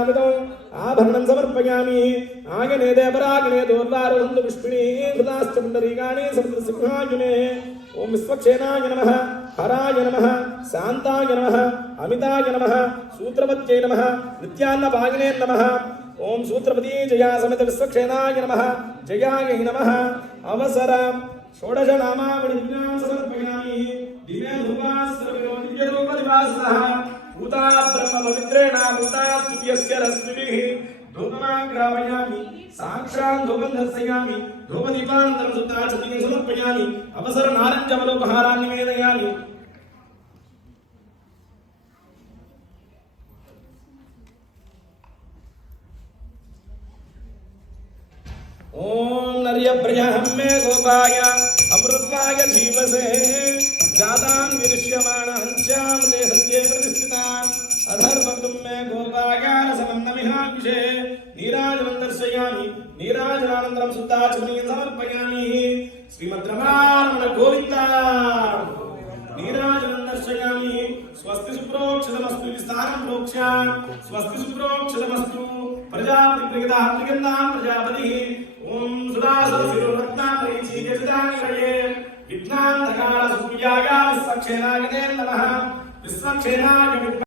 आभरणं समर्पयामि आगने देवरागने दोर्वारोहन्तु पुष्पिणी हृदाश्च पुण्डरीकाणि समुद्रसिंहायने ओम विश्वक्षेनाय नमः हराय नमः शान्ताय नमः अमिताय नमः सूत्रपत्यै नमः नित्यान्नभागिने नमः ओम सूत्रपति जया समेत विश्वक्षेनाय नमः जयाय नमः अवसर षोडश नामावलिं समर्पयामि दिवे धूपास्त्रविरो दिव्यरूपनिवासः भूता ब्रह्म पवित्रेण भूता सूर्यस्य रश्मिभिः धूपमाग्रापयामि साक्षात् धूपं दर्शयामि धूपदीपान्तरं सुताचतिं समर्पयामि अवसर नारञ्जवलोपहारान् निवेदयामि ओम नर्यप्रजहं मे गोपाय अमृतवाय जीवसे जातान् विदृश्यमाणहंस्यां ते सत्ये प्रतिष्ठितान् अधर्वक्तुं मे गोपाय रसमन्नमिहाक्षे नीराजनं दर्शयामि नीराजनानन्तरं शुद्धाचमनीं समर्पयामि श्रीमद्रमारमण गोविन्दा नीराजनं दर्शयामि स्वस्ति सुप्रोक्षतमस्तु विस्तारं प्रोक्ष्या स्वस्ति सुप्रोक्षतमस्तु प्रजापति प्रियदाः प्रियन्तां प्रजापतिः ओम सुदासरसिररत्नापरिचीयचिदानिलये विघ्नान्धकार सूर्याय विश्वक्षेनाय नमः विश्वक्षेनाय